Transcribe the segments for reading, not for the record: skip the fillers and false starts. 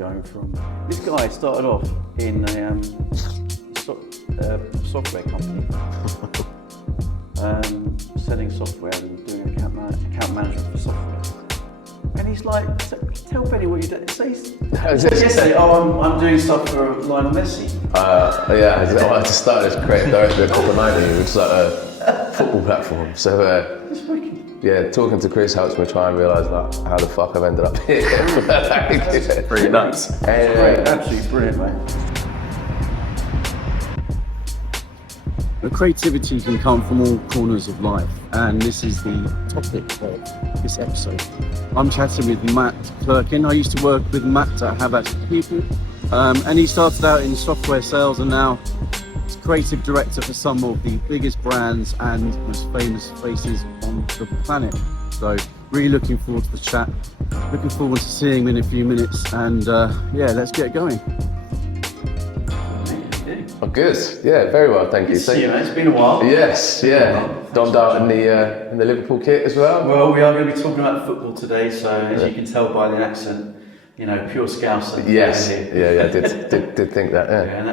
going from. This guy started off in a software company, selling software and doing account management for software. And he's like, tell Benny what you do. Yesterday, I'm doing stuff for Lionel Messi. Yeah, I just started as creative director at Copper 90, which is like a football platform. So It's wicked. yeah, talking to Chris helps me try and realise like how the fuck I've ended up here. Pretty nuts. Great, absolutely brilliant, mate. The creativity can come from all corners of life, and this is the topic of this episode. I'm chatting with Matt Clerkin. I used to work with Matt at Have At People, and he started out in software sales and now he's creative director for some of the biggest brands and most famous faces on the planet. So really looking forward to the chat, looking forward to seeing him in a few minutes, and yeah, let's get going. Oh, good. Yeah, very well, thank you. See you, mate. It's been a while. Yes, yeah. Donned out in the Liverpool kit as well. Well, we are going to be talking about football today, so as you can tell by the accent, you know, pure Scouser. Yes, yeah, did think that, yeah. And it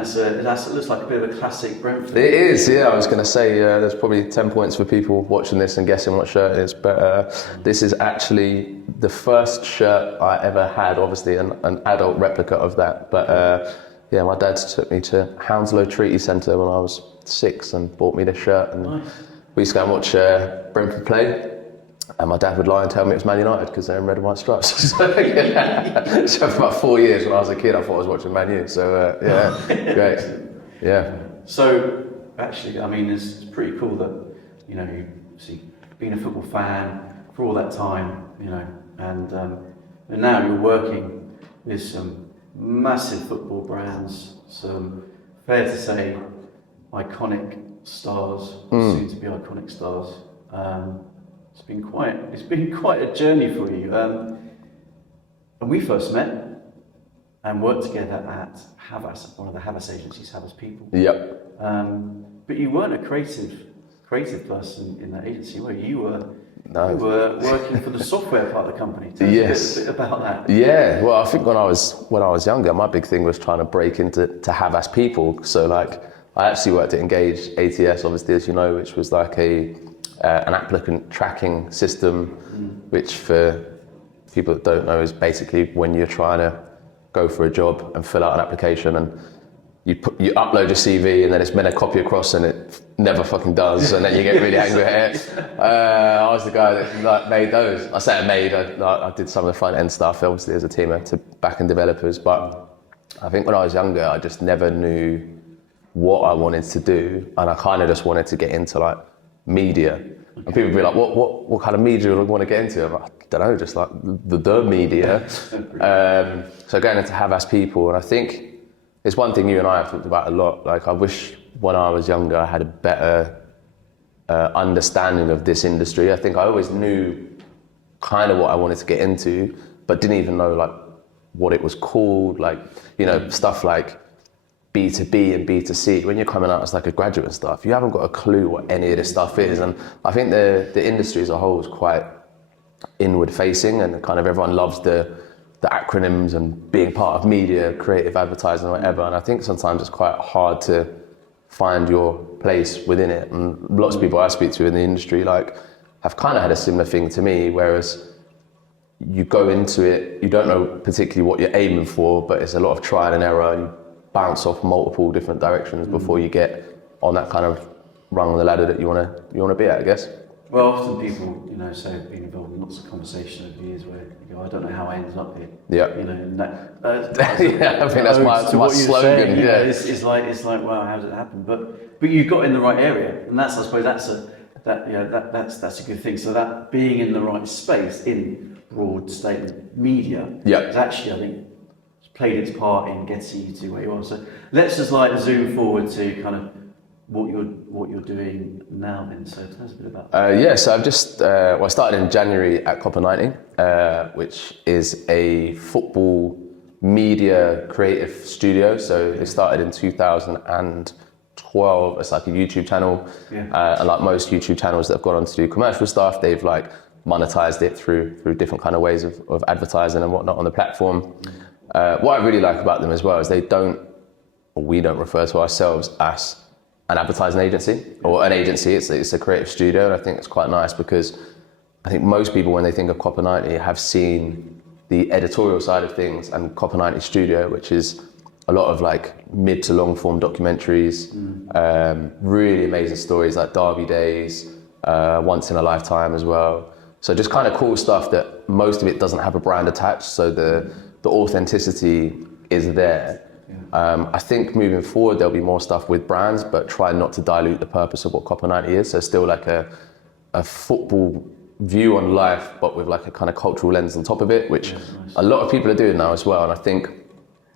looks like a bit of a classic Brentford. It is, yeah. I was going to say there's probably 10 points for people watching this and guessing what shirt it is, but this is actually the first shirt I ever had, obviously an adult replica of that, but yeah, my dad took me to Hounslow Treaty Centre when I was 6 and bought me this shirt, and Nice. we used to go and watch Brentford play, and my dad would lie and tell me it was Man United because they're in red and white stripes. So, yeah. So for about 4 years when I was a kid I thought I was watching Man U, so yeah, great, yeah. So actually, I mean, it's pretty cool that, you know, you see, being a football fan for all that time, you know, and now you're working with some massive football brands, some, fair to say, iconic stars, soon to be iconic stars. It's been quite a journey for you. And we first met and worked together at Havas, one of the Havas agencies, Havas People. Yep. But you weren't a creative person in that agency, were you? No. You were working for the software part of the company. Tell us a bit about that. Yeah, well, I think when I was younger, my big thing was trying to break into Havas People. So like, I actually worked at Engage ATS, obviously, as you know, which was like an applicant tracking system, which for people that don't know is basically when you're trying to go for a job and fill out an application and you upload your CV and then it's meant to copy across and it never fucking does, and then you get really angry at it. I was the guy that like made those. I say I made, I did some of the front end stuff, obviously as a team to back-end developers, but I think when I was younger, I just never knew what I wanted to do, and I kind of just wanted to get into like media. And people would be like, what kind of media do I want to get into? I'm like, I don't know, just like the media. So going into Havas People, and I think it's one thing you and I have talked about a lot. Like, I wish when I was younger I had a better understanding of this industry. I think I always knew kind of what I wanted to get into, but didn't even know like what it was called. Like, you know, stuff like B2B and B2C. When you're coming out as like a graduate and stuff, you haven't got a clue what any of this stuff is. And I think the industry as a whole is quite inward facing, and kind of everyone loves the acronyms and being part of media, creative advertising, or whatever. And I think sometimes it's quite hard to find your place within it. And lots of people I speak to in the industry like have kind of had a similar thing to me, whereas you go into it, you don't know particularly what you're aiming for, but it's a lot of trial and error, and you bounce off multiple different directions before you get on that kind of rung on the ladder that you want to be at, I guess. Well, often people, you know, say have been involved in lots of conversation over the years where you go, I don't know how I ended up here. Yeah. You know, and that, yeah, I think that's my slogan. Saying, yeah, it's like, wow, how did it happen? But you got in the right area, and that's, I suppose, that's a good thing. So that being in the right space in broad statement media, is actually, I think, played its part in getting you to where you are. So let's just like zoom forward to kind of what you're doing now then. So tell us a bit about that. So I've just, I started in January at Copper 90, which is a football media creative studio. So it started in 2012. It's like a YouTube channel. And like most YouTube channels that have gone on to do commercial stuff, they've like monetized it through different kind of ways of advertising and whatnot on the platform. what I really like about them as well is we don't refer to ourselves as an advertising agency or an agency. It's a creative studio, and I think it's quite nice because I think most people, when they think of Copper 90, have seen the editorial side of things and Copper 90 Studio, which is a lot of like mid to long form documentaries, really amazing stories like Derby Days, Once in a Lifetime as well. So just kind of cool stuff that most of it doesn't have a brand attached, so the authenticity is there. I think moving forward there'll be more stuff with brands, but try not to dilute the purpose of what Copper 90 is. So still like a football view on life, but with like a kind of cultural lens on top of it, which a lot of people are doing now as well. And I think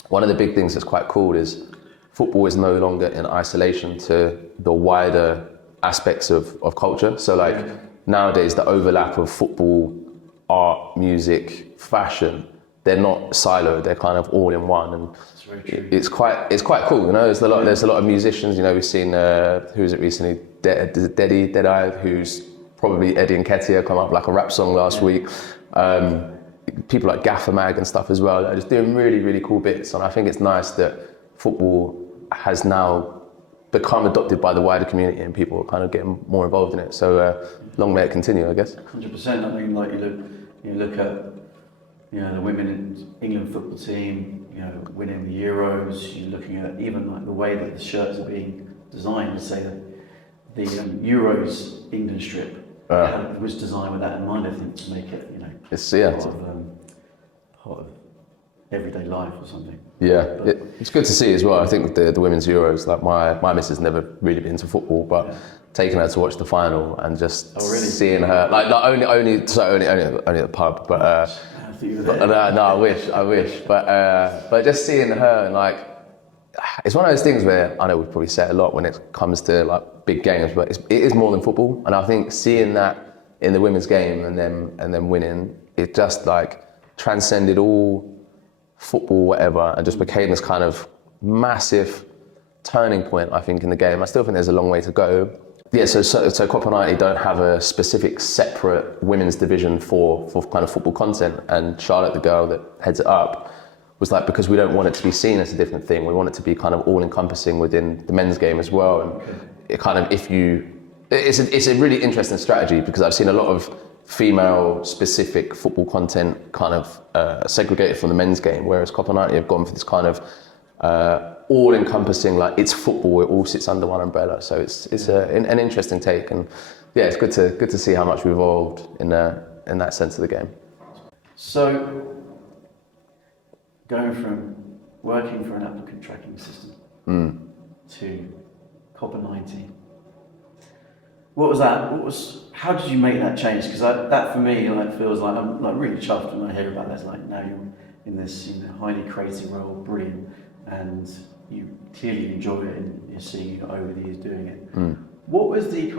one of the big things that's quite cool is football is no longer in isolation to the wider aspects of culture. So like nowadays the overlap of football, art, music, fashion, they're not siloed, they're kind of all in one. And it's quite cool, you know. There's a lot of musicians, you know. We've seen who was it recently, Deadeye, who's probably Eddie and Ketia come up like a rap song last week. People like Gaffer Mag and stuff as well, they're just doing really, really cool bits. And I think it's nice that football has now become adopted by the wider community and people are kind of getting more involved in it. So long may it continue, I guess. 100%. I mean, like you look at, you know, the women in England football team, you know, winning the Euros. You're looking at even like the way that the shirts are being designed. Let's say that the Euros England strip was designed with that in mind, I think, to make it, you know, part of everyday life or something. Yeah, it's good to see as well. I think with the women's Euros, like my missus never really been into football, but taking her to watch the final and just seeing her, like not only at the pub, but no, I wish, but just seeing her, and like, it's one of those things where I know we've probably said a lot when it comes to like big games, but it is more than football. And I think seeing that in the women's game and then winning, it just like transcended all football, whatever, and just became this kind of massive turning point, I think, in the game. I still think there's a long way to go. Yeah, so Copper 90 don't have a specific separate women's division for kind of football content, and Charlotte, the girl that heads it up, was like, because we don't want it to be seen as a different thing, we want it to be kind of all-encompassing within the men's game as well. And it kind of, it's a really interesting strategy, because I've seen a lot of female-specific football content kind of segregated from the men's game, whereas Copper 90 have gone for this kind of all-encompassing, like it's football, it all sits under one umbrella. So it's an interesting take, and yeah, it's good to see how much we've evolved in that sense of the game. So, going from working for an applicant tracking system to Copper 90, what was that? How did you make that change? Because that for me, like, feels like I'm like really chuffed when I hear about this. Like, now you're in this, you know, highly creative role, brilliant, and you clearly enjoy it, and you're seeing over the years doing it. What was the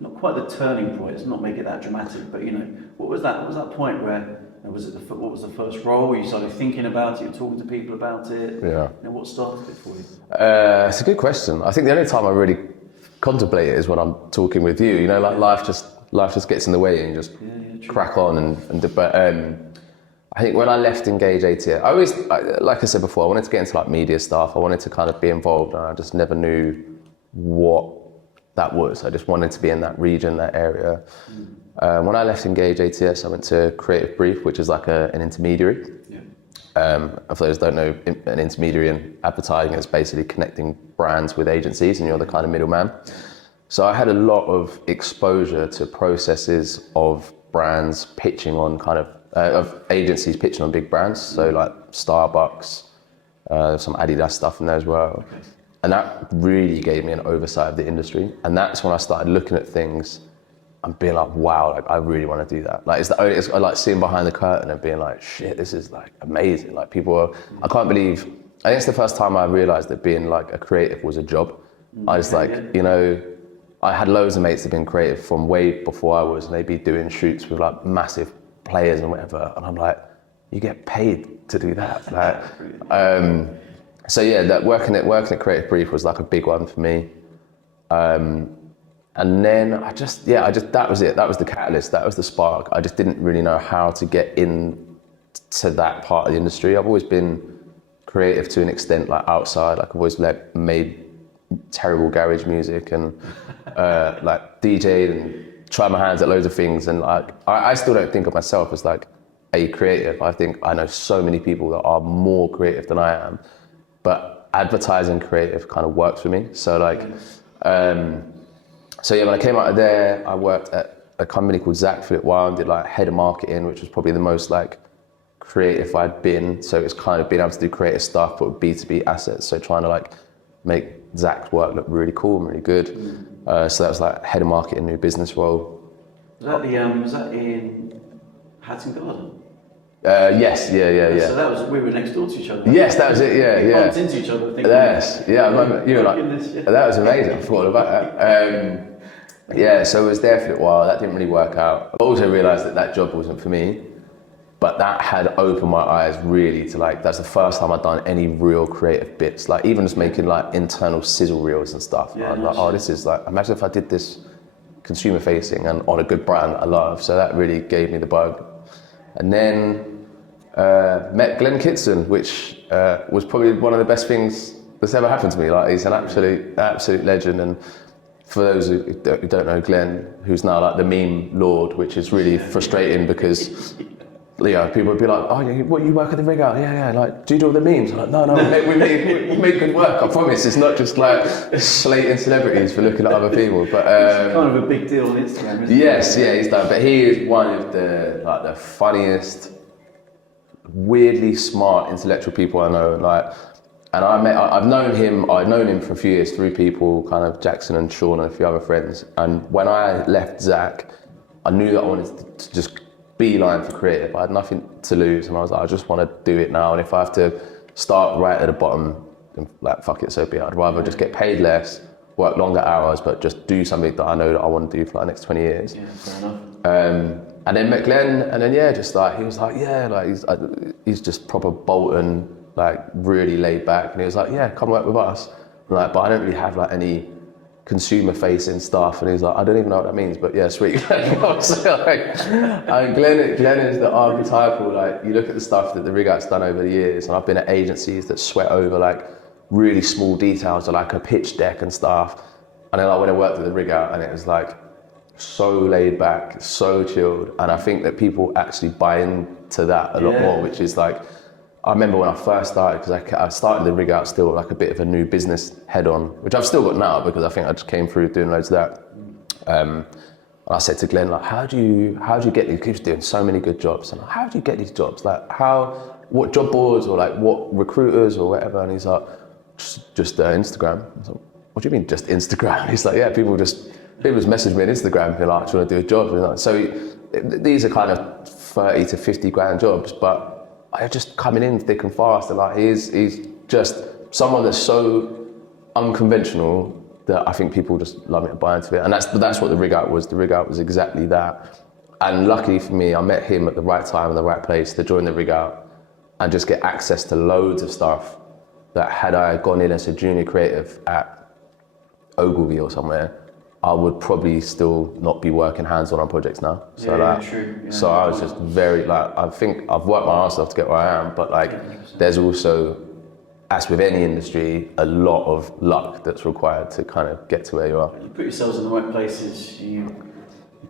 not quite the turning point? Let's not make it that dramatic, but you know, what was that point where? What was the first role? You started thinking about it, you were talking to people about it. Yeah. And what started it for you? It's a good question. I think the only time I really contemplate it is when I'm talking with you. You know, like life just gets in the way and you just crack on and but I think when I left Engage ATS, I always, like I said before, I wanted to get into like media stuff. I wanted to kind of be involved, and I just never knew what that was. I just wanted to be in that region, that area. When I left Engage ATS, I went to Creative Brief, which is like an intermediary. For those who don't know, an intermediary in advertising is basically connecting brands with agencies, and you're the kind of middleman. So I had a lot of exposure to processes of brands pitching on of agencies pitching on big brands. So like Starbucks, some Adidas stuff in there as well. Okay. And that really gave me an oversight of the industry. And that's when I started looking at things and being like, wow, like I really want to do that. Like it's like seeing behind the curtain and being like, shit, this is like amazing. Like I can't believe, I think it's the first time I realized that being like a creative was a job. I just you know, I had loads of mates that had been creative from way before I was, and they'd be doing shoots with like massive players and whatever. And I'm like, you get paid to do that. Like, so yeah, that working at Creative Brief was like a big one for me. And then that was it. That was the catalyst. That was the spark. I just didn't really know how to get in to that part of the industry. I've always been creative to an extent, like outside. Like I've always like made terrible garage music and like DJ'd and tried my hands at loads of things. And like I still don't think of myself as like a creative. I think I know so many people that are more creative than I am, but advertising creative kind of works for me. So like, so yeah, when I came out of there, I worked at a company called Zach for a while and did like head of marketing, which was probably the most like creative I'd been. So it's kind of being able to do creative stuff, but with B2B assets. So trying to like make Zach's work look really cool and really good. So that was like head of marketing, new business role. Was that in Hatton Garden? Yes, yeah. So that was, we were next door to each other. Yes, that was it, yeah. Bumped into each other. Yes, yeah, I remember you were like, that was amazing, I forgot about that. Yeah, so I was there for a little while, that didn't really work out. I also realised that that job wasn't for me, but that had opened my eyes really to like, that's the first time I'd done any real creative bits, like even just making like internal sizzle reels and stuff. Yeah, I was like, oh, this is like, imagine if I did this consumer facing and on a good brand that I love. So that really gave me the bug. And then met Glenn Kitson, which was probably one of the best things that's ever happened to me. Like he's an absolute legend. And for those who don't know Glenn, who's now like the meme lord, which is really frustrating because you know, people would be like, oh, you work at the rig out? Yeah, like, do you do all the memes? I'm like, no, we make good work, I promise. It's not just like slating celebrities for looking at other people. But it's kind of a big deal on Instagram, isn't it? Yes, yeah, he's done. But he is one of the funniest, weirdly smart intellectual people I know. Like, and I've known him for a few years through people, kind of Jackson and Sean and a few other friends. And when I left Zach, I knew that I wanted to just beeline for creative. I had nothing to lose, and I was like, I just want to do it now. And if I have to start right at the bottom, then like fuck it, so be it. I'd rather just get paid less, work longer hours, but just do something that I know that I want to do for like the next 20 years. Yeah, fair enough. And then met Glenn, and then yeah, just like he was like, yeah, like he's just proper Bolton, like really laid back, and he was like, yeah, come work with us. I'm like, but I don't really have like any consumer-facing stuff, and he's like, I don't even know what that means, but yeah, sweet. So, like, Glenn is the archetypal, like, you look at the stuff that the rig out's done over the years, and I've been at agencies that sweat over like really small details of like a pitch deck and stuff, and then I went and worked at the rig out, and it was like so laid back, so chilled, and I think that people actually buy into that a lot more, which is like, I remember when I first started, because I started the rig out still like a bit of a new business head on, which I've still got now because I think I just came through doing loads of that. And I said to Glenn, like, how do you get these? He keeps doing so many good jobs. And like, how do you get these jobs? Like, what job boards or like what recruiters or whatever? And he's like, just Instagram. I was like, what do you mean just Instagram? He's like, yeah, people just message me on Instagram, being like, I just want to do a job. Like, so these are kind of 30 to 50 grand jobs, but are just coming in thick and fast, and like he's just someone that's so unconventional that I think people just love it and buy into it, and that's what the rig out was. The rig out was exactly that, and luckily for me, I met him at the right time in the right place to join the rig out and just get access to loads of stuff that had I gone in as a junior creative at Ogilvy or somewhere, I would probably still not be working hands-on on projects now. So true. Yeah, so I was just very like, I think I've worked my ass off to get where I am, but like there's also, as with any industry, a lot of luck that's required to kind of get to where you are. You put yourselves in the right places, you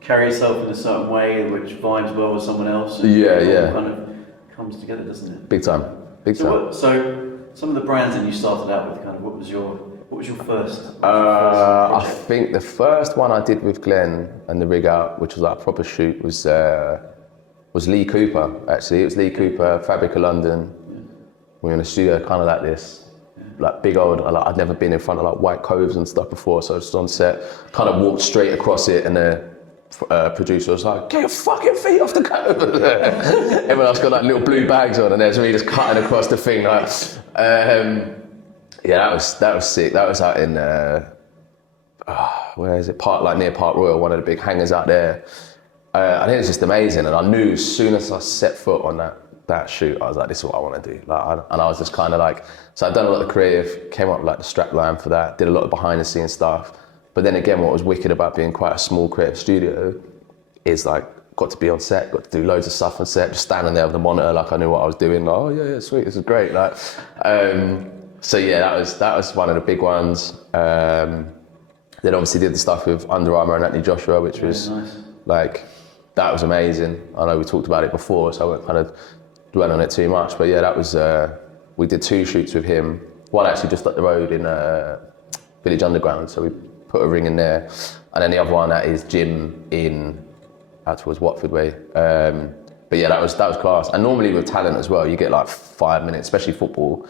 carry yourself in a certain way which vibes well with someone else. And it kind of comes together, doesn't it? Big time. So some of the brands that you started out with, kind of, what was your first? I think the first one I did with Glenn and the rig out, which was like a proper shoot, was Lee Cooper. Actually, it was Lee Cooper, Fabrica London. We were in a studio kind of like this, like big old. I'd never been in front of like white coves and stuff before, so I was just on set, kind of walked straight across it, and the producer was like, "Get your fucking feet off the cove!" Everyone else got like little blue bags on, and there's me just cutting across the thing, like. Yeah, that was sick. That was out in where is it? Near Park Royal, one of the big hangars out there. I think it was just amazing, and I knew as soon as I set foot on that shoot, I was like, this is what I want to do. And I was just kind of like, so I'd done a lot of creative, came up with like the strap line for that, did a lot of behind the scenes stuff. But then again, what was wicked about being quite a small creative studio is like got to be on set, got to do loads of stuff on set, just standing there with the monitor like I knew what I was doing. Like, oh yeah, sweet, this is great. Like, so yeah, that was one of the big ones. Then obviously did the stuff with Under Armour and Anthony Joshua, which was nice. like, that was amazing. I know we talked about it before, so I won't kind of dwell on it too much. But yeah, that was, we did 2 shoots with him. One actually just up the road in Village Underground, so we put a ring in there. And then the other one at his gym out towards Watford way. But yeah, that was class. And normally with talent as well, you get like 5 minutes, especially football.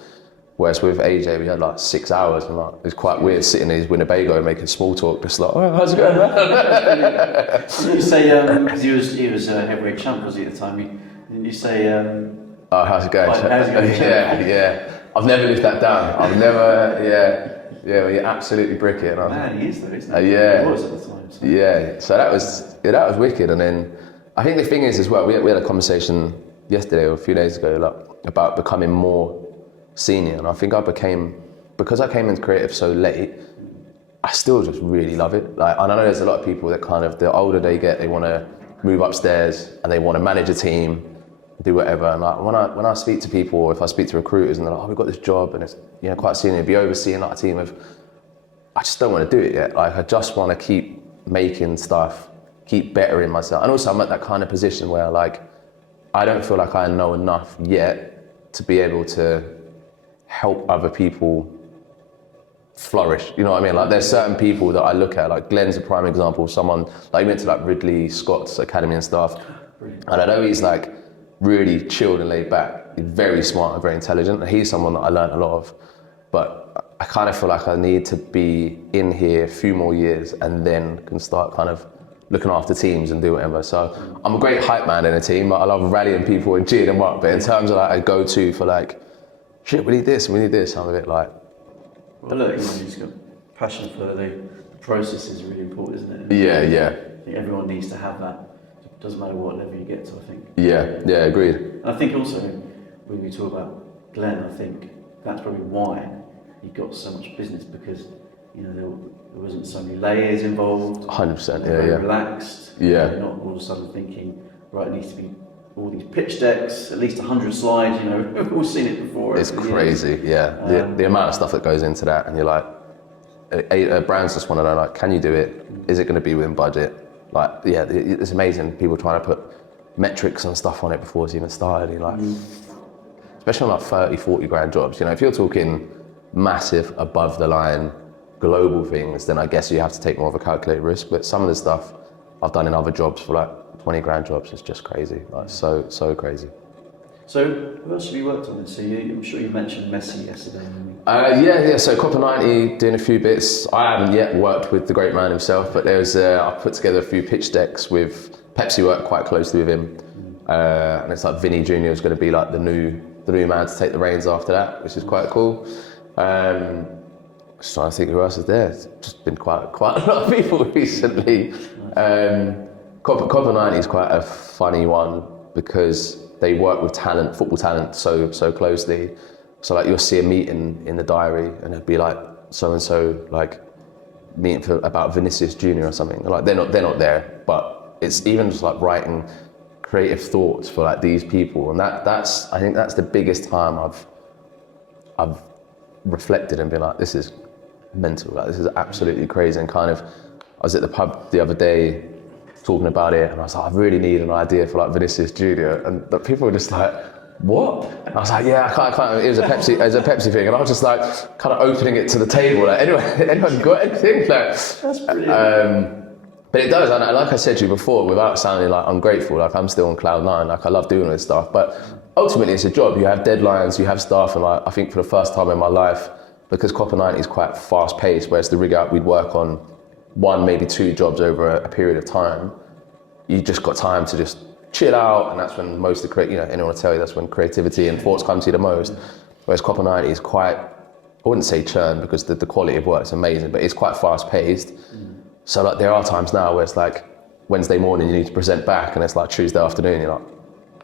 Whereas with AJ, we had like 6 hours, and like, it's quite weird sitting in his Winnebago making small talk, just like, oh, how's it going, man? Did you say, because he was heavyweight champ, was he at the time? Didn't you say, oh, how's it going? How's it going? Yeah. I've never lived that down. I've never, well, you absolutely brick it. Man, he is though, isn't he? Yeah. He was at the time. So. Yeah, so that was wicked. And then I think the thing is as well, we had a conversation yesterday or a few days ago like, about becoming more senior, and I think because I came into creative so late, I still just really love it. Like, I know there's a lot of people that kind of, the older they get, they want to move upstairs and they want to manage a team, do whatever. And like when I speak to people, or if I speak to recruiters and they're like, oh, we've got this job and it's quite senior, be overseeing like a team of, I just don't want to do it yet. Like, I just want to keep making stuff, keep bettering myself. And also I'm at that kind of position where like, I don't feel like I know enough yet to be able to help other people flourish, you know what I mean? Like, there's certain people that I look at, like Glenn's a prime example of someone, like he went to like Ridley Scott's academy and stuff. Brilliant. And I know he's like really chilled and laid back, he's very smart and very intelligent, and he's someone that I learned a lot of. But I kind of feel like I need to be in here a few more years and then can start kind of looking after teams and do whatever. So I'm a great hype man in a team, like, I love rallying people and cheering them up, but in terms of like a go-to for like, shit, we need this, I'm a bit like... Well, look, you've just got passion for the process is really important, isn't it? And Yeah. I think everyone needs to have that. It doesn't matter what level you get to, I think. Yeah, agreed. And I think also, when we talk about Glenn, I think that's probably why he got so much business, because, there wasn't so many layers involved. 100%, Very relaxed. Yeah. Not all of a sudden thinking, right, it needs to be all these pitch decks, at least 100 slides, we've all seen it before. It's crazy, yeah. The amount of stuff that goes into that, and you're like, brands just want to know, like, can you do it? Is it going to be within budget? Like, yeah, it's amazing. People trying to put metrics and stuff on it before it's even started. You're like, especially on like 30, 40 grand jobs, if you're talking massive, above the line, global things, then I guess you have to take more of a calculated risk. But some of the stuff I've done in other jobs for like 20 grand jobs is just crazy, like so crazy. So who else have you worked on? So I'm sure you mentioned Messi yesterday. Yeah. So Copper 90, doing a few bits. I haven't yet worked with the great man himself, but I put together a few pitch decks with Pepsi. Worked quite closely with him, and it's like Vinny Jr. is going to be like the new man to take the reins after that, which is quite cool. Just trying to think who else is there. It's just been quite a lot of people recently. Copper 90 is quite a funny one because they work with football talent, so closely. So like you'll see a meeting in the diary and it'd be like so and so like meeting about Vinicius Jr. or something. Like they're not there, but it's even just like writing creative thoughts for like these people, and I think that's the biggest time I've reflected and been like, this is mental. Like this is absolutely crazy. And kind of, I was at the pub the other day talking about it, and I was like, I really need an idea for like Vinicius Jr. And the people were just like, what? And I was like, yeah, I can't. It was a Pepsi thing, and I was just like, kind of opening it to the table. Like, anyone got anything? Like, that's brilliant. But it does, and like I said to you before, without sounding like ungrateful, like I'm still on cloud nine. Like I love doing this stuff, but ultimately it's a job. You have deadlines, you have stuff, and like I think for the first time in my life, because Copper 90 is quite fast paced, whereas the rig out we'd work on 1, maybe 2 jobs over a period of time, you just got time to just chill out, and that's when most of the anyone will tell you that's when creativity and thoughts come to you the most. Whereas Copper 90 is quite, I wouldn't say churn because the quality of work is amazing, but it's quite fast paced. So like there are times now where it's like Wednesday morning you need to present back, and it's like Tuesday afternoon, you're like,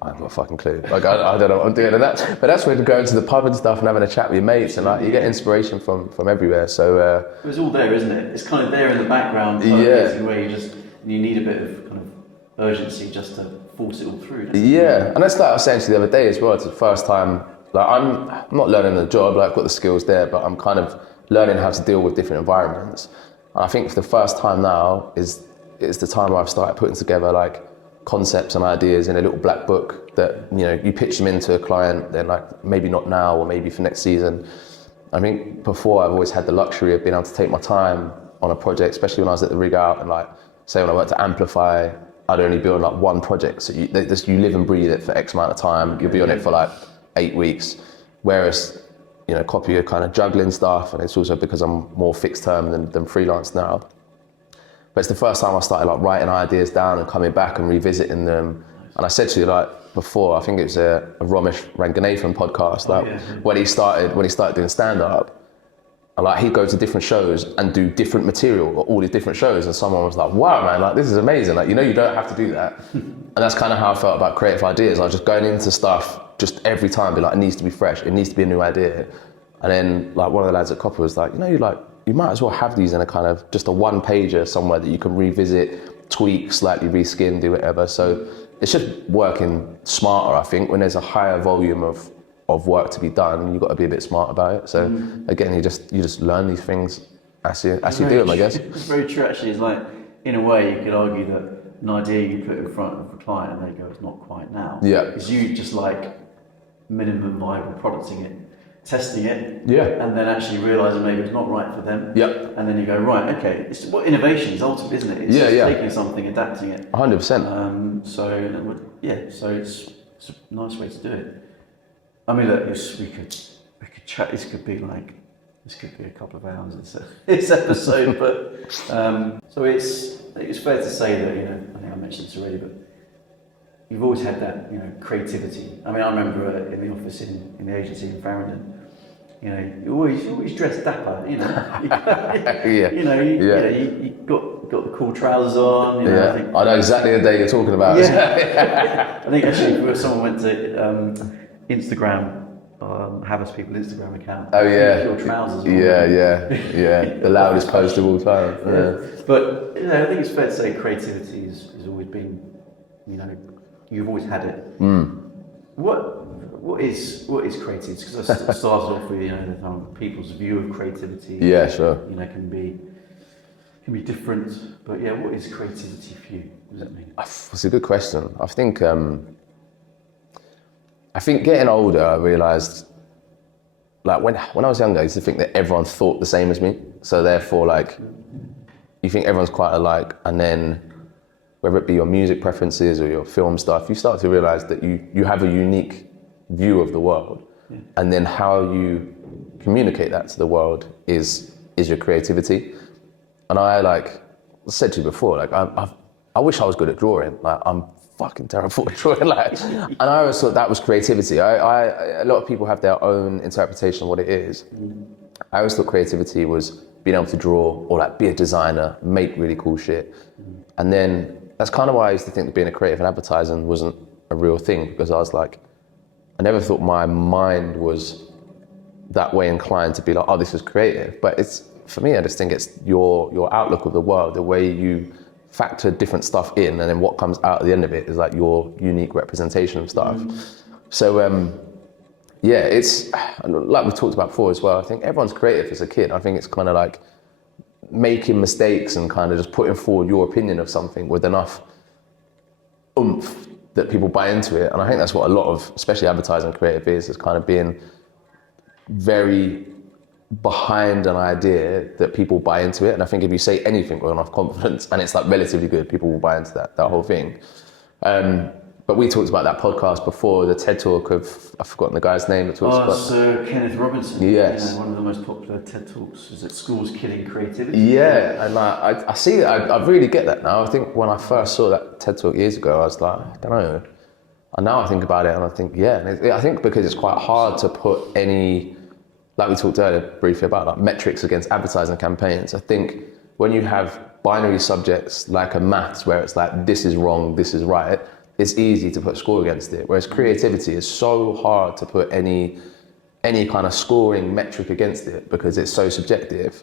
I haven't got a fucking clue. Like I don't know what I'm doing, and but that's when going to the pub and stuff and having a chat with your mates, and like you get inspiration from everywhere. So it was all there, isn't it? It's kind of there in the background, yeah. where you need a bit of kind of urgency just to force it all through. Doesn't it? Yeah, and that's like I was saying to you the other day as well. It's the first time, like I'm not learning the job, like I've got the skills there, but I'm kind of learning how to deal with different environments. And I think for the first time now is the time where I've started putting together like concepts and ideas in a little black book that, you know, you pitch them into a client, then like maybe not now or maybe for next season. I think before I've always had the luxury of being able to take my time on a project, especially when I was at the rig out, and like say when I worked at Amplify, I'd only be on like one project. So you live and breathe it for X amount of time. You'll be on it for like 8 weeks. Whereas, you know, Copy are kind of juggling stuff, and it's also because I'm more fixed term than freelance now. But it's the first time I started like writing ideas down and coming back and revisiting them. And I said to you like before, I think it was a Ramesh Ranganathan podcast, like when he started doing stand-up, and like he'd go to different shows and do different material at all these different shows, and someone was like, wow man, like this is amazing, like you know you don't have to do that. And that's kind of how I felt about creative ideas. I was just going into stuff just every time, be like, it needs to be fresh, it needs to be a new idea. And then like one of the lads at Copper was like, you know, you might as well have these in a kind of just a one pager somewhere that you can revisit, tweak, slightly reskin, do whatever. So it's just working smarter, I think. When there's a higher volume of work to be done, you've got to be a bit smart about it. So again, you just learn these things as you do them, I guess. It's very true actually. It's like, in a way, you could argue that an idea you put in front of a client and they go, it's not quite now. Yeah. Because you just like minimum viable producting it, testing it, and then actually realising maybe it's not right for them. Yep. And then you go, right, okay, it's what innovation is ultimate, isn't it? It's just taking something, adapting it. 100%. So it's a nice way to do it. I mean, look, we could chat. This could be a couple of hours. This episode, but so it's fair to say that, you know, I think I mentioned this already, but you've always had that, you know, creativity. I mean, I remember in the office in the agency in Farringdon, you know, you always dressed dapper, you know. You got the cool trousers on. You know, I know exactly the day you're talking about. Yeah. I think actually someone went to Instagram, Havas people Instagram account. Oh yeah. Your trousers on. Yeah. The loudest post of all time. Yeah. But you know, I think it's fair to say creativity has always been, you know, you've always had it. What is creativity? Because I started off with, you know, people's view of creativity. Yeah, sure. You know, can be different. But yeah, what is creativity for you? What does that mean? It's a good question. I think getting older, I realised, like when I was younger, I used to think that everyone thought the same as me. So therefore, like, you think everyone's quite alike, and then whether it be your music preferences or your film stuff, you start to realise that you have a unique view of the world, and then how you communicate that to the world is your creativity. And I said to you before, like I wish I was good at drawing. Like I'm fucking terrible at drawing. Like, and I always thought that was creativity. A lot of people have their own interpretation of what it is. I always thought creativity was being able to draw or like be a designer, make really cool shit. And then that's kind of why I used to think that being a creative in advertising wasn't a real thing, because I was like, I never thought my mind was that way inclined to be like, oh, this is creative. But it's, for me, I just think it's your outlook of the world, the way you factor different stuff in, and then what comes out at the end of it is like your unique representation of stuff. So it's like we talked about before as well. I think everyone's creative as a kid. I think it's kind of like making mistakes and kind of just putting forward your opinion of something with enough oomph that people buy into it. And I think that's what a lot of, especially advertising creative is kind of being very behind an idea that people buy into it. And I think if you say anything with enough confidence and it's like relatively good, people will buy into that whole thing. But we talked about that podcast before, the TED Talk of, I've forgotten the guy's name that talks about. So Kenneth Robinson. Yes. You know, one of the most popular TED Talks is that schools killing creativity. Yeah, and I see that, I really get that now. I think when I first saw that TED Talk years ago, I was like, I don't know. And now I think about it and I think, I think because it's quite hard to put any, like we talked earlier briefly about like metrics against advertising campaigns. I think when you have binary subjects like a maths where it's like, this is wrong, this is right, it's easy to put score against it. Whereas creativity is so hard to put any kind of scoring metric against it because it's so subjective.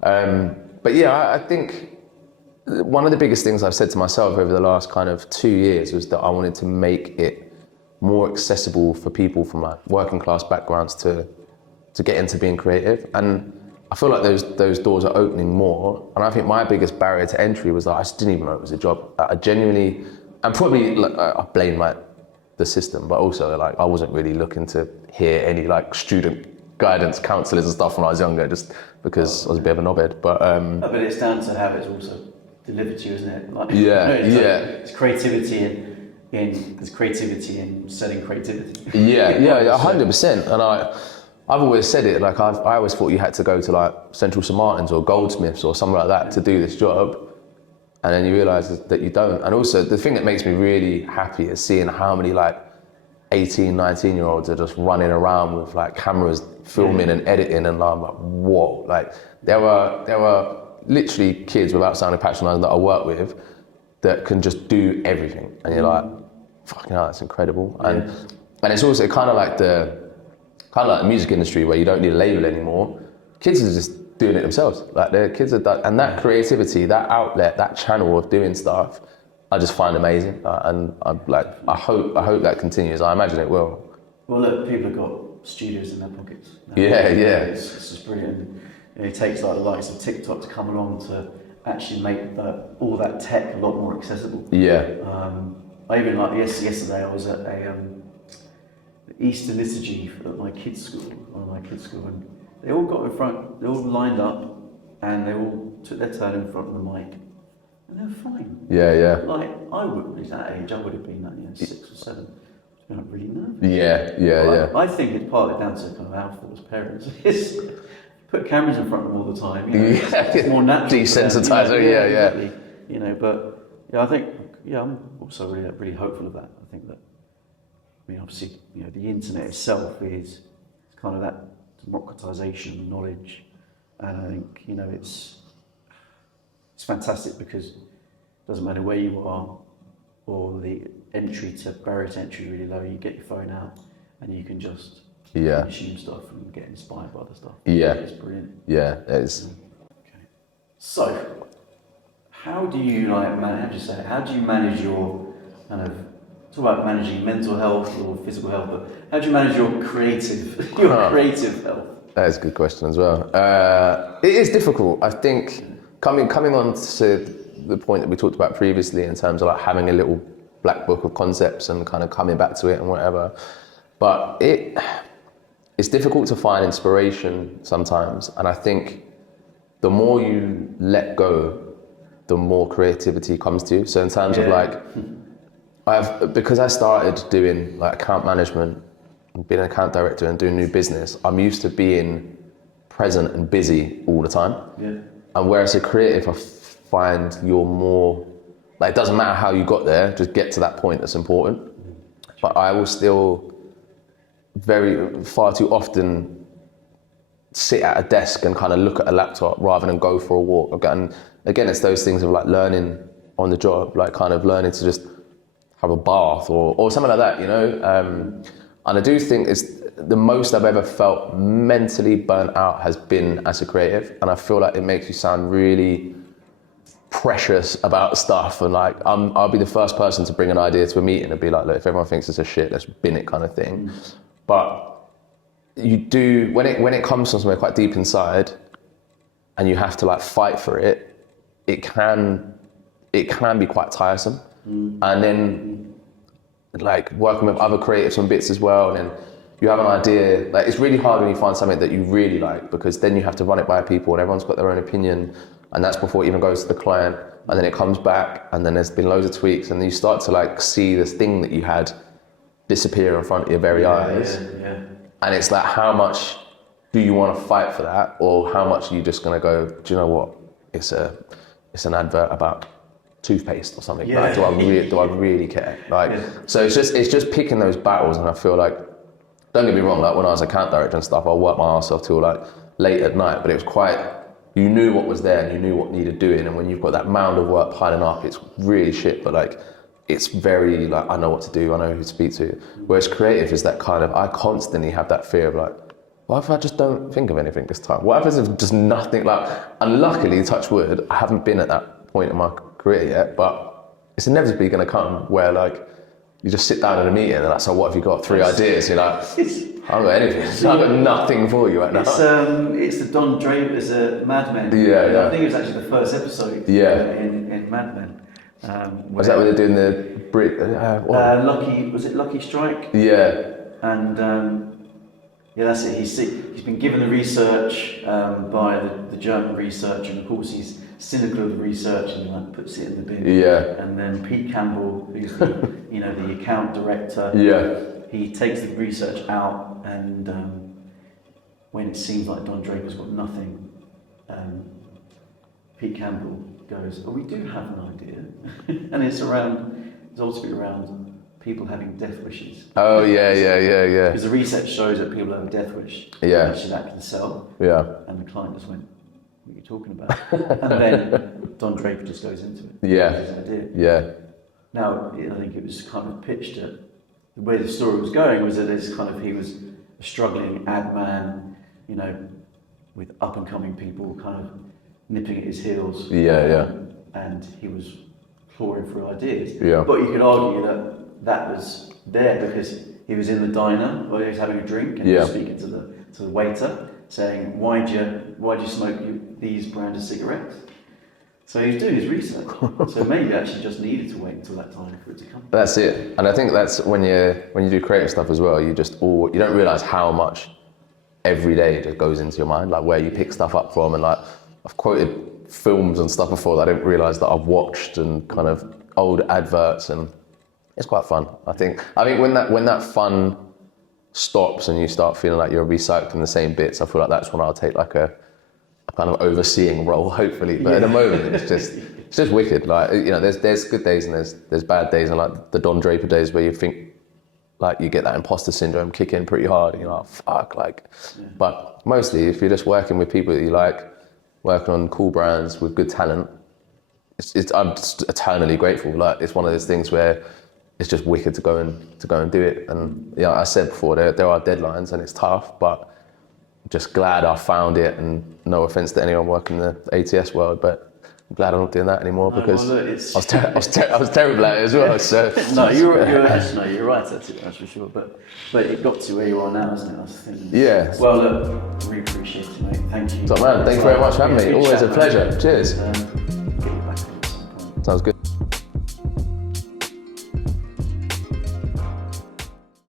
But yeah, I think one of the biggest things I've said to myself over the last kind of 2 years was that I wanted to make it more accessible for people from like working class backgrounds to get into being creative. And I feel like those doors are opening more. And I think my biggest barrier to entry was that I just didn't even know it was a job. I genuinely, and probably like, I blame like the system, but also like I wasn't really looking to hear any like student guidance counsellors and stuff when I was younger, just because I was a bit of a knobhead. But it's down to how it's also delivered to you, isn't it? Like, it's creativity there's creativity in selling creativity. Yeah, 100%. And I've always said it, like I always thought you had to go to like Central St Martin's or Goldsmiths or something like that to do this job. And then you realise that you don't. And also the thing that makes me really happy is seeing how many like 18, 19-year-olds are just running around with like cameras filming and editing, and I'm like, whoa. Like there were literally kids, without sounding patronising, that I work with that can just do everything. And you're like, fucking hell, that's incredible. And it's also kind of like the music industry where you don't need a label anymore. Kids are just doing it themselves. Like their kids are done, and that creativity, that outlet, that channel of doing stuff, I just find amazing. And I'm like, I hope that continues. I imagine it will. Well, look, people have got studios in their pockets now. It's just brilliant. It takes like the likes of TikTok to come along to actually make all that tech a lot more accessible. I even like yesterday I was at a Easter liturgy at my kids' school, and they all got in front, they all lined up, and they all took their turn in front of the mic, and they were fine. Like I would, at that age, I would have been like 6 or 7. I don't really know. I think it's partly down to kind of our fault as parents. Put cameras in front of them all the time. It's more natural. Desensitizer. Exactly. But I think I'm also really hopeful of that. I think that, obviously, the internet itself is kind of that democratization of knowledge, and I think it's fantastic because it doesn't matter where you are, or the barrier to entry is really low. You get your phone out and you can just consume stuff and get inspired by the stuff. It's brilliant. Yeah, it is. Okay. So, how do you how do you manage your kind of, talk about managing mental health or physical health, but how do you manage your creative health? That is a good question as well. It is difficult. I think coming on to the point that we talked about previously in terms of like having a little black book of concepts and kind of coming back to it and whatever, but it's difficult to find inspiration sometimes, and I think the more you let go, the more creativity comes to you. So in terms of like, because I started doing like account management, being an account director and doing new business, I'm used to being present and busy all the time. And whereas a creative, I find you're more, like, it doesn't matter how you got there, just get to that point that's important. But I will still far too often sit at a desk and kind of look at a laptop rather than go for a walk. And again, it's those things of like learning on the job, like kind of learning to just have a bath or something like that, And I do think it's the most I've ever felt mentally burnt out has been as a creative. And I feel like it makes you sound really precious about stuff. And like, I'll be the first person to bring an idea to a meeting and be like, look, if everyone thinks it's a shit, let's bin it kind of thing. But you do, when it comes from somewhere quite deep inside and you have to like fight for it, it can be quite tiresome. And then like working with other creatives on bits as well, and then you have an idea, like it's really hard when you find something that you really like, because then you have to run it by people and everyone's got their own opinion, and that's before it even goes to the client, and then it comes back and then there's been loads of tweaks, and you start to like see this thing that you had disappear in front of your very eyes. And it's like, how much do you want to fight for that, or how much are you just going to go, do you know what, it's an advert about toothpaste or something. Like, do I really care? Like, so it's just picking those battles. And I feel like, don't get me wrong, like when I was account director and stuff, I worked my ass off till like late at night, but it was quite, you knew what was there and you knew what needed doing. And when you've got that mound of work piling up, it's really shit, but like, it's very like, I know what to do, I know who to speak to. Whereas creative is that kind of, I constantly have that fear of like, what if I just don't think of anything this time? What if there's just nothing, like, and luckily, touch wood, I haven't been at that point in my career yet, but it's inevitably going to come where like you just sit down in a meeting and like, so what have you got? 3 ideas? You're like, I haven't got anything. I've got nothing for you right now. It's the Don Draper's Mad Men. Yeah. I think it was actually the first episode. In Mad Men. Was that when they're doing the Lucky Strike? Yeah. And that's it. He's been given the research by the German researcher, and of course he's cynical of the research and like puts it in the bin. Yeah. And then Pete Campbell, who's the account director. Yeah. He takes the research out, and when it seems like Don Draper's got nothing, Pete Campbell goes, "Oh, we do have an idea," and it's ultimately around people having death wishes. Oh yeah. Because the research shows that people have a death wish. Yeah. Actually, that can sell. Yeah. And the client just went, "What are you talking about?" And then Don Draper just goes into it. Yeah. His idea. Yeah. Now, I think it was kind of pitched at the way the story was going was that he was a struggling ad man, with up and coming people kind of nipping at his heels. Yeah. And he was clawing for ideas. Yeah. But you could argue that was there because he was in the diner where he was having a drink and he was speaking to the waiter saying, why'd you smoke these brand of cigarettes? So he was doing his research. So maybe actually just needed to wait until that time for it to come. That's it. And I think that's when you do creative stuff as well, you don't realise how much every day just goes into your mind, like where you pick stuff up from. And like I've quoted films and stuff before that I didn't realise that I've watched, and kind of old adverts, and it's quite fun. I think when that fun stops and you start feeling like you're recycling the same bits, I feel like that's when I'll take like a kind of overseeing role, hopefully. But at the moment, it's just wicked. Like there's good days and there's bad days, and like the Don Draper days where you think like you get that imposter syndrome kick in pretty hard, and you're like, fuck, like. Yeah. But mostly, if you're just working with people that you like, working on cool brands with good talent, I'm just eternally grateful. Like it's one of those things where it's just wicked to go and do it. And I said before, there are deadlines and it's tough, but just glad I found it. And no offense to anyone working in the ATS world, but I'm glad I'm not doing that anymore because I was terrible at it as well. So no, you're right. That's for sure. But it got to where you are now, isn't it? That's the thing. Yeah. Well, look, really appreciate it, mate. Thank you. Top man, thank you very much for having me. Always a pleasure. Cheers. Get you back on at some point. Sounds good.